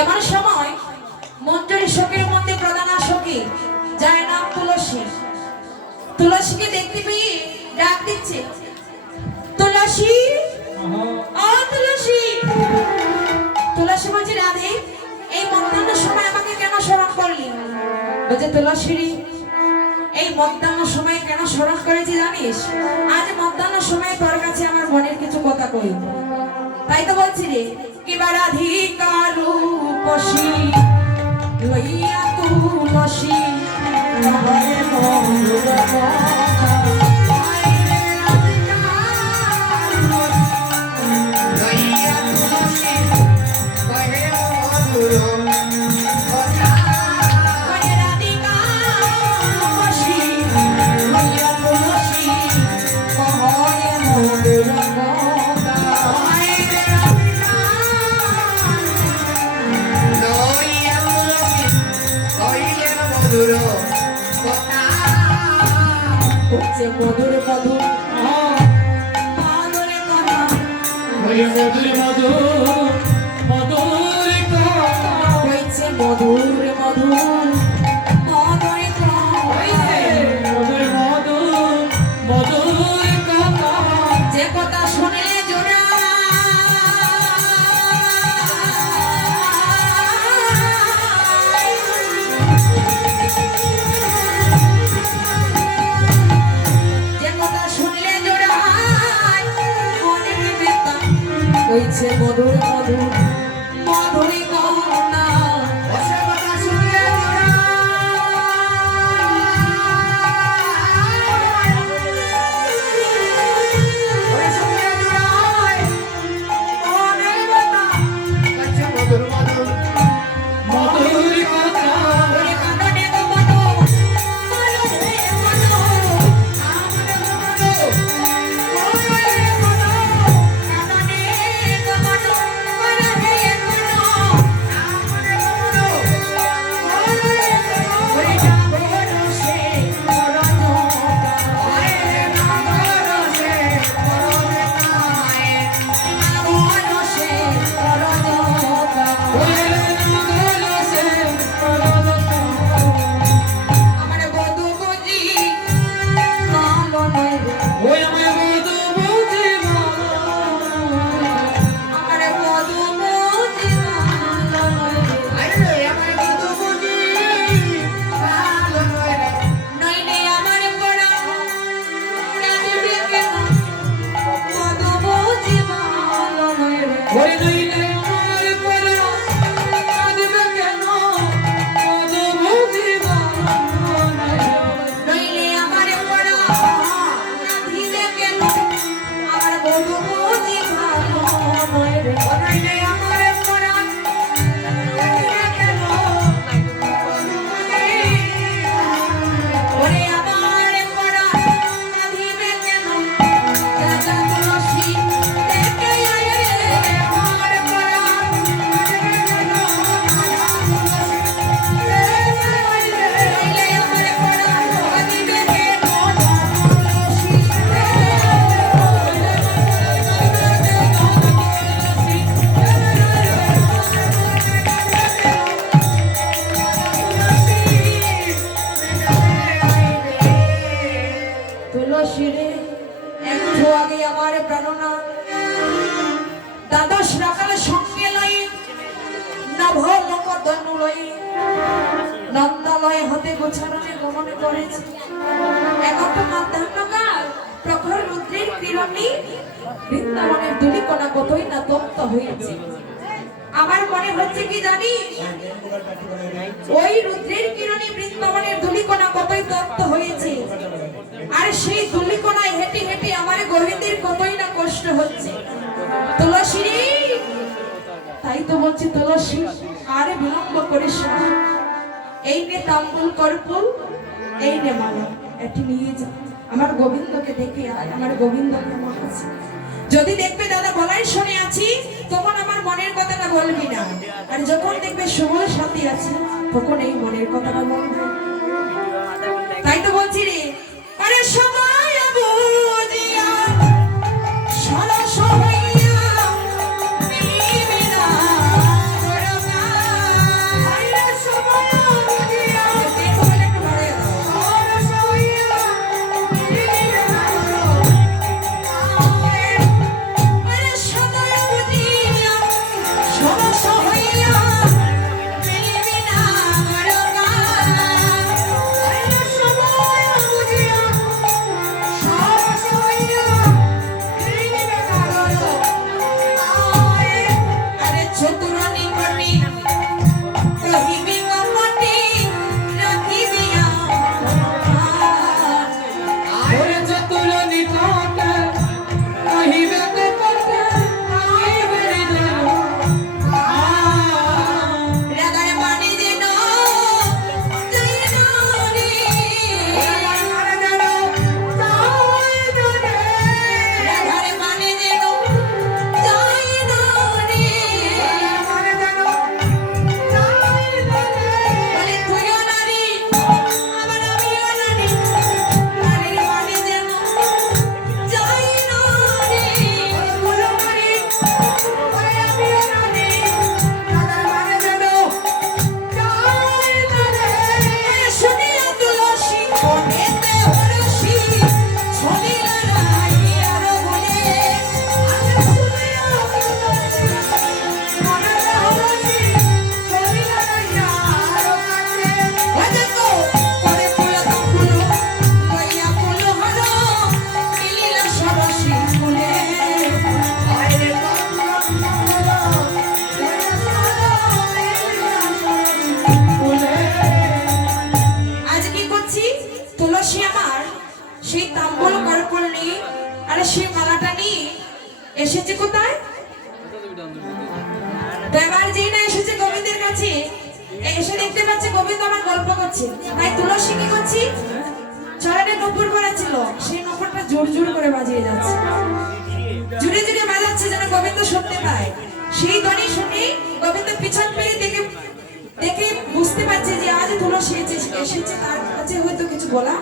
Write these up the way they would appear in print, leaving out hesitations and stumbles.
এমন সময় মঞ্জুরি শোকের মধ্যে প্রধান সখী যার নাম তুলসী, তুলসীকে দেখতে পেয়ে ডাক দিচ্ছে, তুলসী ও তুলসী। তুলসী বলছে, রাধে এই মধ্যাহ্ন সময় আমাকে কেন স্মরণ করলি? বলছে, তুলসী এই মধ্যাহ্ন সময় কেন স্মরণ করেছি জানিস? আজ মধ্যাহ্ন সময় তোর কাছে আমার মনের কিছু কথা কই, তাই তো বলছি রে। কিবা রাধিকা রূপসী লইয়া তুলসী আমারে মধুর কথা। মধুর মধুর মাধুরী কথা, মধুর মধুর মধুর কথা হইছে, মধুর মধুর মধুরী মধুর মধুর মধুর কথা, যে কথা শুনলে জোড়া হইছে, মধুর মধুর মধুরী কথা। নন্দালয় হতে গোছারণে গমন করেছে। এখন তো মধ্যাহ্নকাল, প্রখর রুদ্রের কিরণে বৃন্দাবনের ধূলিকণা কতই না তপ্ত হয়েছে। আমার মনে হচ্ছে কি জানিস, ওই রুদ্রের কিরণে বৃন্দাবনের ধূলিকণা কতই তপ্ত হয়েছে, আর সেই ধূলিকণায় হেঁটে হেঁটে আমার গোবিন্দের কতই না কষ্ট হচ্ছে। তুলসী, তাই তো বলছি তুলসী, আরে বিলম্ব করিস না, এই নে তাম্বুল কর্পূর, এই নে মালা, এটি নিয়ে যা, আমার গোবিন্দকে দেখে আয়, আমার গোবিন্দ কেমন আছে। যদি দেখবে দাদা বলাই শুনে আছি, তখন আমার মনের কথাটা বলবি না, আর যখন দেখবে সময় সাথী আছে, তখন এই মনের কথাটা বলবে। তাই তো বলছি রে, আরে সময় বুঝিয়া সরস হইয়া মিলিবি না দরকার। এসেছে কোথায়? তো এবার যেই না এসেছে গোবিন্দের কাছে, এসে দেখতে পাচ্ছে গোবিন্দ আমার গল্প করছে। তাই তুলসী কি করছি, চরণে নূপুর পরা ছিল, সেই নূপুরটা জোর জোর করে বাজিয়ে যাচ্ছে, জুড়ে জুড়ে বাজাচ্ছে যেন গোবিন্দ শুনতে পায়। সেই ধ্বনি শুনে গোবিন্দ পিছন ফিরে দেখে দেখে বুঝতে পারছে যে আজ তুলসী এসেছে, তার কাছে হয়তো কিছু বলা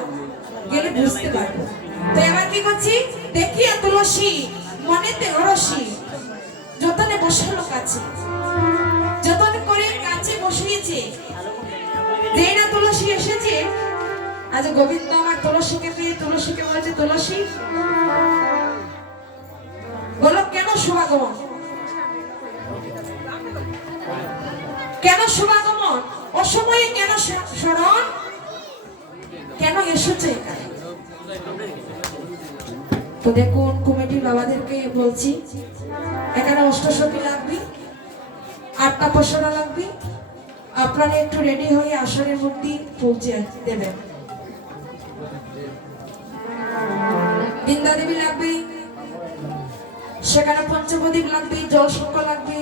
গেলে বুঝতে পারবো। তো এবার কি করছি, দেখিয়া তুলসী মনেতে অরসি যতনে বসালো কাছে, যতন করে কাছে বসিয়েছে। যেই না তুলসী এসেছে, আজ গোবিন্দ আমার তুলসীকে পেয়ে তুলসীকে বলছে, তুলসী বলো কেন শুভাগমন, কেন শুভাগমন, অসময়ে কেন স্মরণ, কেন এসেছে এখানে? তো দেখুন কমিটির বাবাদেরকে বলছি, এখানে অষ্টসখী লাগবে, 8টা পশরা লাগবে, আপনারা একটু রেডি হয়ে আসরের মধ্যে পৌঁছে দেবেন। বৃন্দা দেবী লাগবে, সেখানে পঞ্চপ্রদীপ লাগবে, জল শঙ্খ লাগবে,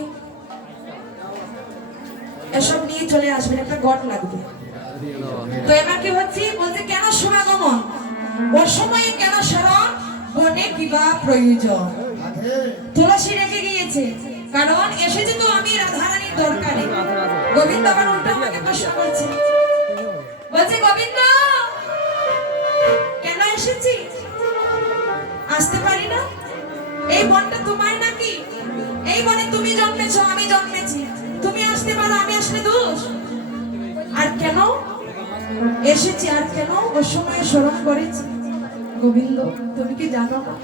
এসব নিয়ে চলে আসবেন, একটা গট লাগবে। তো এবার কি হচ্ছে, বলছে কেন শুভাগমন, অসময়ে কেন স্মরণ, বনে কিবা প্রয়োজন। তুলসী রেখে গিয়েছে, কারণ এসেছে তো আমি রাধারানীর দরকারে। গোবিন্দ আবার উল্টা আমাকে প্রশ্ন করছে, বলছে গোবিন্দ কেন এসেছি, আসতে পারি না? এই বনটা তোমার নাকি? এই বনে তুমি জন্মেছো, আমি জন্মেছি, তুমি আসতে পারো, আমি আসলে দোষ? আর কেন এসেছি, আর কেন ওর সময় স্মরণ করেছি? গোবিন্দ তুমি কি জানো না,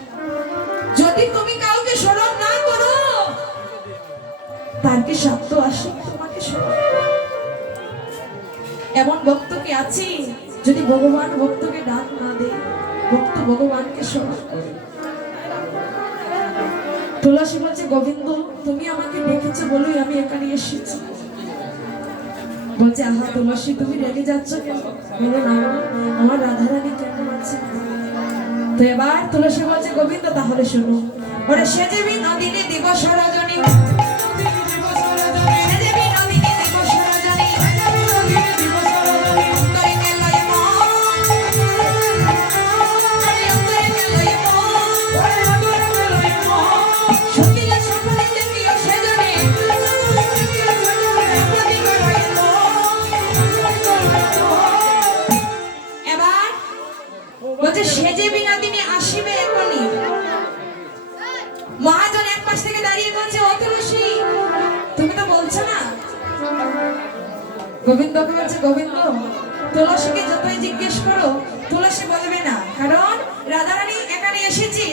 যদি তুমি কাউকে স্মরণ না করো তার কি শব্দ আসে তোমাকে স্মরণ? এমন ভক্ত কি আছে, যদি ভগবান ভক্তকে ডাক না দেয়, ভক্ত ভগবানকে স্মরণ করে? তুলসী বলছে, গোবিন্দ তুমি আমাকে ডেকেছো বলেই আমি এখানে এসেছি। বলছে, আহা তুলসী তুমি রেগে যাচ্ছ কেন? বলো না, আমার রাধারানী কেন আছে? তো এবার তুলসী বলছে, গোবিন্দ তাহলে শোনো, ওরে সেজে বিনোদিনী দিবস রজনী, সেজে বিনোদিনী আসিবে এখনই। মহাজন এক পাশ থেকে দাঁড়িয়ে বলছে, ও তুলসী তুমি তো বলছো না। গোবিন্দকে বলছে, গোবিন্দ তুলসীকে যতই জিজ্ঞেস করো তুলসী বলবে না, কারণ রাধারানী এখানে এসেছে,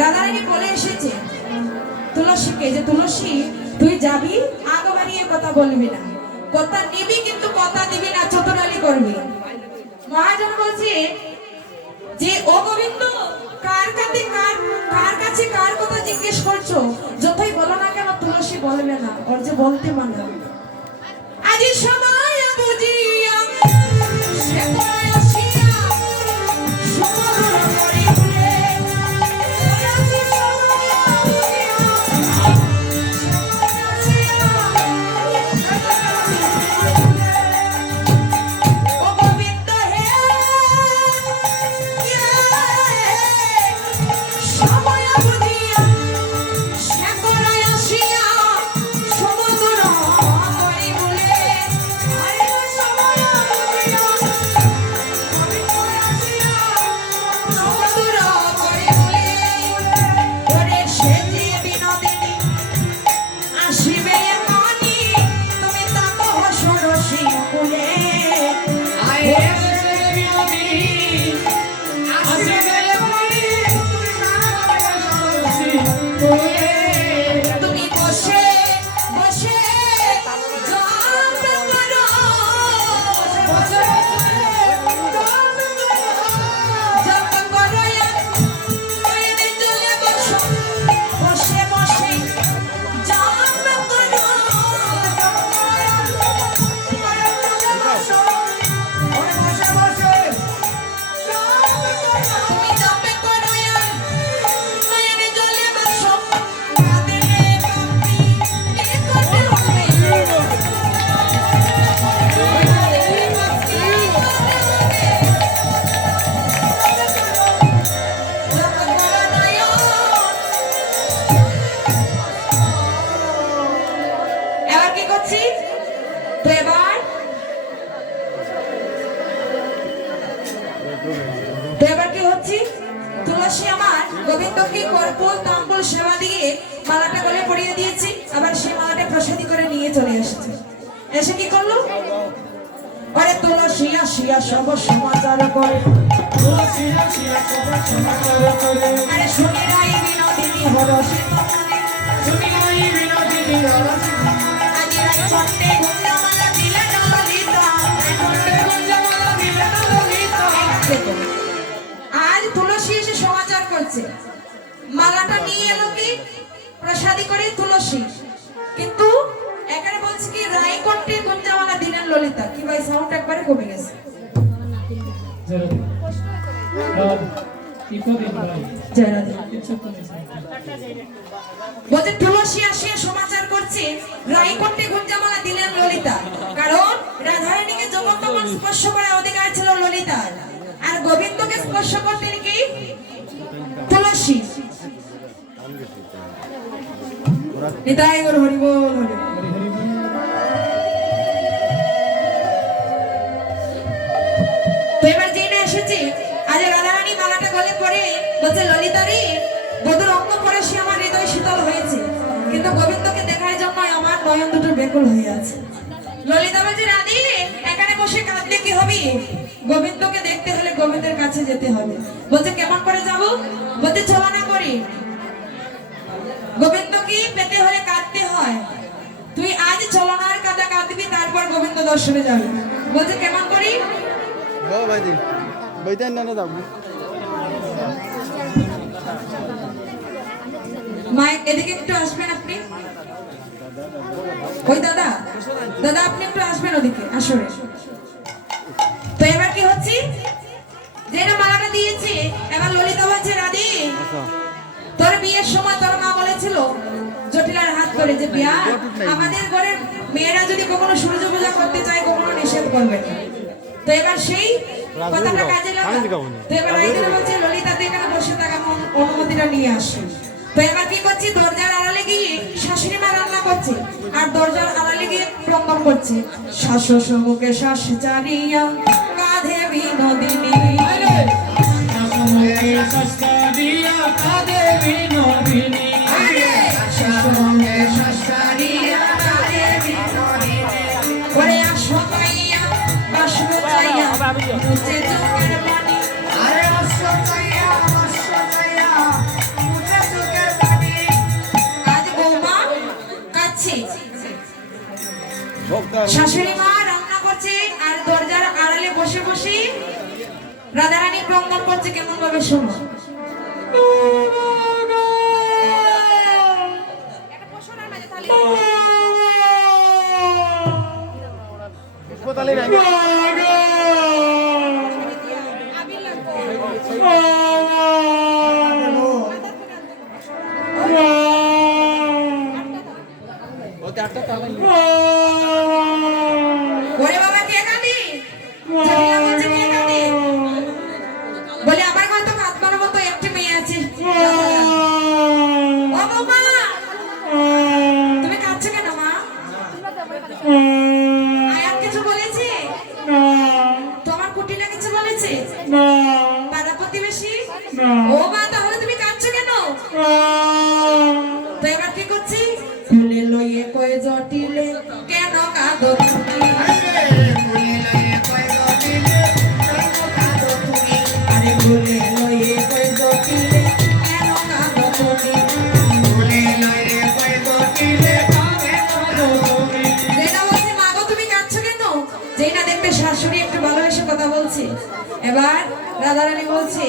রাধারানী বলে এসেছে তুলসীকে যে তুলসী তুই যাবি, আগ বাড়িয়ে কথা বলবি না, কথা নিবি কিন্তু কথা দিবি না, চতুরালি করবি। মহাজন বলছে যে ও গোবিন্দ কার কাছে কার কথা জিজ্ঞেস করছো, যতই বলো না কেন তুলসী বলবে না, ওর যে বলতে মানা। আজি সময় বুঝিয়া সে পরে আসিয়া সমদর করি ভুলে, আজি সময় বুঝিয়া ও গোবিন্দ হে সময় বুঝিয়া সে পরে আসিয়া সমদর করি ভুলে, তো এবার কি হচ্ছে, তুলসী আমার গোবিন্দকে কর্পূর তাম্বুল সেবা দিয়ে মালাটা গলে পরিয়ে দিয়েছি, আবার সেই মালাটা প্রসাদী করে নিয়ে চলে এসেছে। এসে কি করলো, আরে তুলসী আসিয়া সব সমাচার করে, আরে শুনি নাই বিনোদিনী হরষিত মনে, আজি রাই কণ্ঠে গুঞ্জমালা দিলেন ললিতা। আজ তুলসী এসে সমাচার করছে, মালাটা নিয়ে এলো কি প্রসাদী করে তুলসী, কিন্তু এখানে বলছে কি রাই কণ্ঠে গুঞ্জমালা দিলেন ললিতা। কি ভাই সাউন্ড একবারে কমে গেছে। বলছে তুলসী আসিয়া সমাচার করছে রাই কণ্ঠে গুঞ্জমালা দিলেন ললিতা, কারণ রাধারানীকে যখন তখন স্পর্শ করার অধিকার ছিল ললিতার, আর গোবিন্দকে স্পর্শ করতেন কি তুলসী। নিতাই গৌর হরি বল হরি। তো এবার যেটা এসেছে, আজ রাধারানী মালাটা গলে পড়ে বলছে ললিতারি বধুর অঙ্গ পরে সে আমার হৃদয় শীতল হয়েছে, কিন্তু গোবিন্দকে দেখার জন্য আমার নয়ন দুটো বেকুল হয়ে আছে। ললিতা বলছে রাধি এখানে বসে কাঁদলে কি হবে, গোবিন্দকে দেখতে হলে গোবিন্দের কাছে যেতে হবে। বলছে কেমন করে যাব, বলতে চলা না করি, গোবিন্দকে পেতে হলে কাঁদতে হয়, তুই আজ চলনার কাঁদা কাঁদবি, তারপর গোবিন্দ দর্শনে যাবি। বলছে কেমন করি, মাইক এদিকে একটু আসবেন আপনি, ওই দাদা দাদা আপনি একটু আসবেন ওদিকে আসরে। তো এবার কি হচ্ছে, যেটা মালাটা দিয়েছে, এবার ললিতা বলছে রাধি তোর বিয়ের সময় তোর মা বলেছিল জটিলার হাত ধরে যে বিয়া আমাদের ঘরের মেয়েরা যদি কখনো সূর্য পূজা করতে চায় কখনো নিষেধ করবে না। তো এবার সেই কথাটা কাজে লাগা, তো এবার রাইদুল বলছে ললিতা তুই এখানে বসে থাকা অনুমতিটা নিয়ে আসে। তো এবার কি করছি, দরজার আড়ালে গিয়ে শাশুড়ি মা রান্না করছে, আর দরজার আড়ালে গিয়ে প্রণাম করছে, শাশু সমুখে শ্বাস চারিয়া কাঁধে বিনোদিনী, ওরে আসো পাইয়া বাসবে চাইয়া মুছে চোখের পানি, আরে আসো পাইয়া বাসবে চাইয়া মুছে চোখের পানি। আজ বৌমা কাছে শাশুড়ি মা রান্না করছে, আর দরজার আড়ালে বসে বসে রাধারানী প্রঙ্গন করছে, কেমন ভাবে শোনো। ওরে বাবা কে কাঁদি, বলে আমার ঘর তো কাঁদবার মতো একটি মেয়ে আছে। ও বাবা তুমি কাঁদছো কেন মা, আয়ান কিছু বলেছে, তোমার কুটিলা কিছু বলেছে, পাড়া প্রতিবেশী, ও মা তাহলে তুমি কাঁদছো কেন। তো এবার কি করছি, ফুলে লইয়ে কয়ে জটিলে কেন কাঁদো তুমি, আরে ফুলে লইয়ে কয়ে জটিলে কেন কাঁদো তুমি, যেটা বলছে মা গো তুমি কাঁদছো কেন, যেটা দেখবে শাশুড়ি একটু ভালোবেসে কথা বলছে। এবার রাধারানী বলছে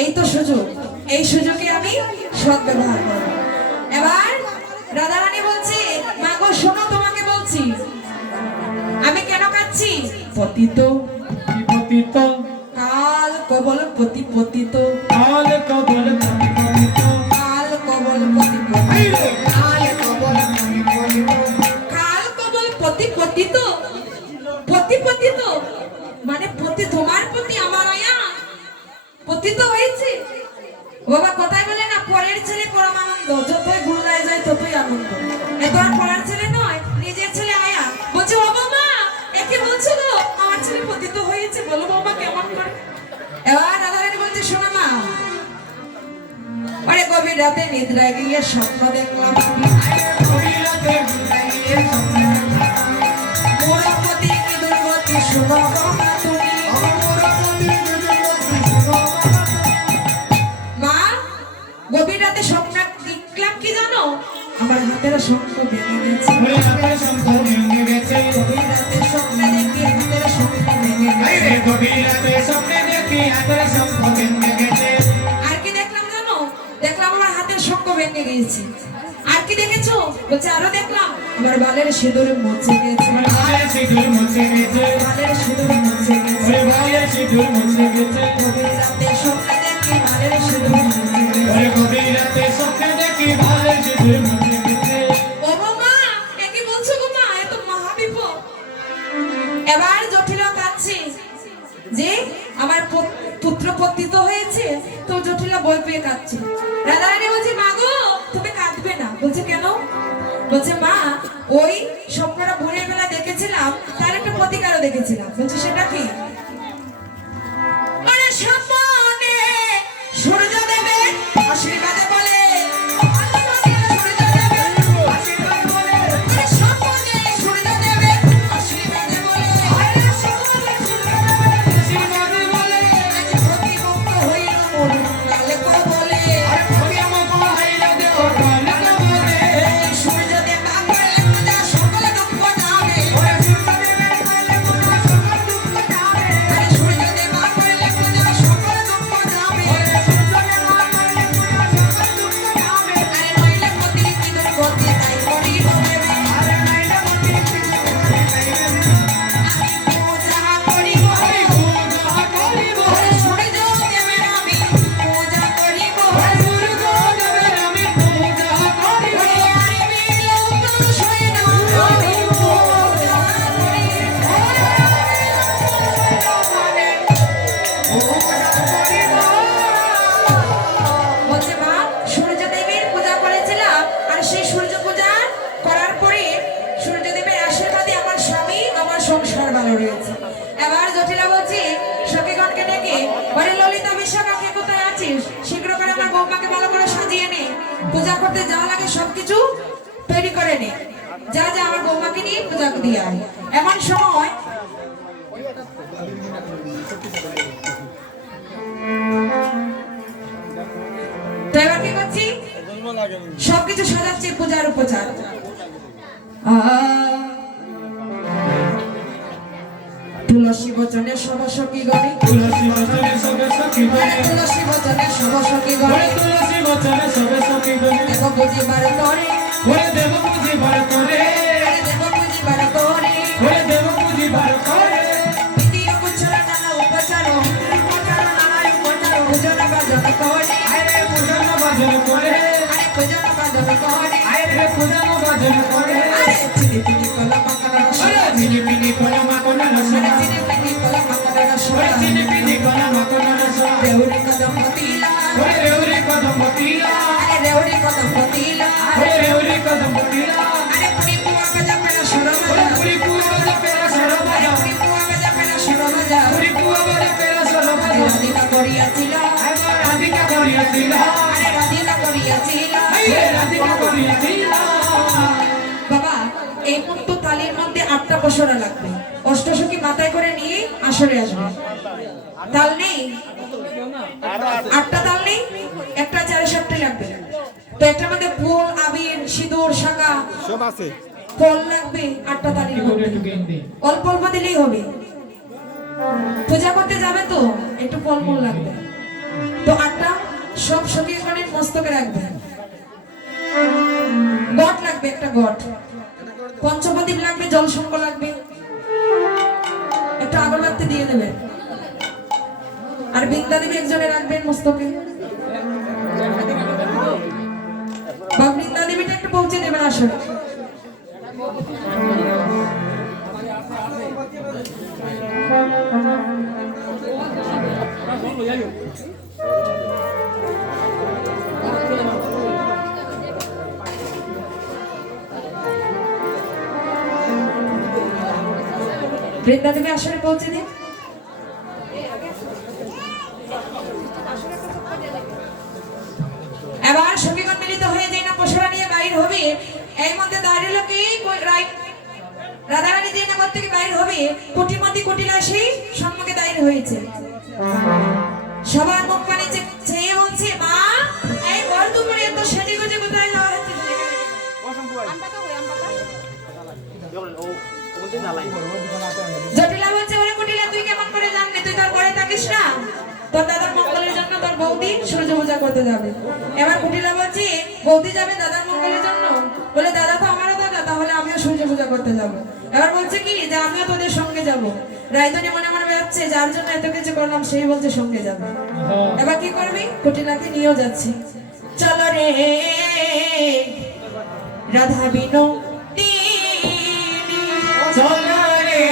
এই তো সুযোগ, এই সুযোগে আমি সৎ ব্যবহার করব। এবার রাধারানী বলছে মা গো শোনো তোমাকে বলছি, আমি কেন কাঁদছি, পতিত পতিত কাল কবল পতি পতিত, কাল কবল পতি পতিত, কাল কবল পতি পতিত, কাল কবল পতি পতিত, কাল কবল পতি পতিত, পতি পতিত মানে পতি তোমার প্রতি আমার আয়া পতিত হয়েছে। বাবা কথাই বলে না পরের ছেলে পরম আনন্দ, যতই গুরুদায় যায় ততই আনন্দ। এত আর পরের ছেলে নয়, নিজের ছেলে আয়া। বলছে ও বাবা একে বলছো তো আমার ছেলে পতিত হয়েছে, বলো বাবা কেমন করে। এবার রাধারানী বলছে শোনো মা, অনেক গভীর রাতে নিদ্রায় গিয়ে স্বপ্ন দেখলাম মোরপতি কি দুর্গতি শোনো না তুমি। মা, গভীর রাতে স্বপ্ন দেখলাম কি জানো? আমার হাতের শঙ্খ ভেঙে গেছে। গভীর রাতে স্বপ্ন দেখি হাতের শঙ্খ ভেঙে গেছে। আর কি দেখলাম জানো? দেখলাম আমার হাতের শঙ্খ ভেঙে গিয়েছে। আর কি দেখেছো? বলছে আরো দেখলাম আমার বালের সিঁদুর মুছে গেছে। বালের সিঁদুর মুছে গেছে। গভীর রাতে স্বপ্ন দেখি বালের সিঁদুর মুছে গেছে। ও মা, কি বলছো গো মা? এত মহাবিপদ। এবার জটিল কাঁদছে যে আমার পুত্র পতিত হয়েছে, তো জটিল বই পেয়ে কাঁদছে। রাধারানী বলছে মা গো, তুমি কাঁদবে না। বলছে কেন? বলছে মা, ওই স্বপ্নটা ভোরের বেলা দেখেছিলাম, তার একটা প্রতিকারও দেখেছিলাম। বলছে সেটা কি? আরে স্বপ্নে সূর্য দেবে আশীর্বাদে বলে, সংসার ভালো রয়েছে। এবার জটিলা বলছি সখীগণকে ডেকে বলে ললিতা বিশ্বকাকে কোথায় আছিস? শীঘ্র করে আমার বৌমাকে ভালো করে সাজিয়ে নে, পূজা করতে যাওয়া লাগে সবকিছু তৈরি করে নে, যা যা আমার বৌমাকে নিয়ে পূজা দিয়ে আয়। এমন সময় তো এবার কি করছি? সবকিছু সাজাচ্ছি পূজার উপচার। তুলসী বচনে সব সখী গণে, তুলসী বচনে সব সখী গণে, তুলসী বচনে সব সখী গণে, তুলসী বচনে সব সখী গণে, দেব বুঝিবার তরে, ওরে দেব বুঝিবার তরে, আরে দেব বুঝিবার তরে, ওরে দেব বুঝিবার তরে, বিধি উপচার নানা উপচার, উপচার নানা উপচার, পূজন বাজন করে, আরে পূজন বাজন করে, আরে পূজন বাজন করে, আরে পূজন বাজন করে, আরে চিনি চিনি কলা মাখনা রস, আরে চিনি চিনি কলা মাখনা রস, দেউরি কদম পতিলা, ওরে দেউরি কদম পতিলা, আরে দেউরি কদম পতিলা, আরে দেউরি কদম পতিলা, আরে পুরি পুয়া বাজা পেলা সরবাজা, ওরে পুরি পুয়া বাজা পেলা সরবাজা, পুরি পুয়া বাজা পেলা সরবাজা, পুরি পুয়া বাজা পেলা সরবাজা, রাধিকা করিয়াছিল, আরে রাধিকা করিয়াছিল, আরে রাধিকা করিয়াছিল, আরে রাধিকা করিয়াছিল। বাবা, এই মতো তালির মধ্যে 8টা পসরা লাগবে, অষ্টসখী মাথায় করে নিয়ে আসরে আসবে। তাল নেই, 8টা তাল নেই, একটা 4-7টা লাগবে। তো একটার মধ্যে ফুল, আবির, সিঁদুর, শাঁখা সব আছে, ফল লাগবে 8টা তালির মধ্যে। অল্প অল্প দিলেই হবে, পূজা করতে যাবে তো একটু ফলমূল লাগবে। তো 8টা সব সখীগণের মস্তকে রাখবে। গট লাগবে, একটা গট, পঞ্চপ্রদীপ লাগবে, জল শঙ্খ লাগবে, একটা আগরবাতি দিয়ে দেবেন। আর বিদ্যা দেবী একজনে রাখবেন মস্তকে, বা বৃন্দা দেবীটা একটু পৌঁছে দেবেন আসলে। বৃন্দা দেবী আসলে পৌঁছে দিন। নয়। রাধারানী যে নগর থেকে বাইর হবে, কোটিমতি কোটিলাসী সম্মুখে দাঁড়িয়ে হয়েছে। সবার মুখ পানে চেয়ে বলছে, মা এই বর দুপুরে এত সেজে গুজে কোথায় যাওয়া হচ্ছে? জটিলা বলছে, ওরে কুটিলা তুই কেমন করে জানলি? তুই তোর ঘরে থাকিস না? তোর দাদার মঙ্গলের জন্য তোর বৌদি সূর্য পূজা করতে যাবে। এবার কুটিলা বলছে, বৌদি যাবে দাদার মঙ্গলের জন্য? বলে দাদা তো আমারও দাদা, তাহলে আমিও সূর্য পূজা করতে যাব। এবার বলছে কি যে আমিও তোদের সঙ্গে যাব। রায়তনি মনে মনে ভাবছে যার জন্য এত কিছু করলাম সেই বলছে সঙ্গে যাবে। এবার কি করবি? কুটিলাকে নিয়েও যাচ্ছে। চলো রে রাধা বিনোদিনী, চলো রে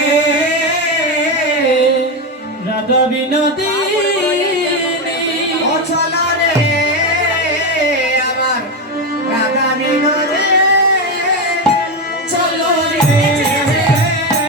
রাধা বিনোদিনী।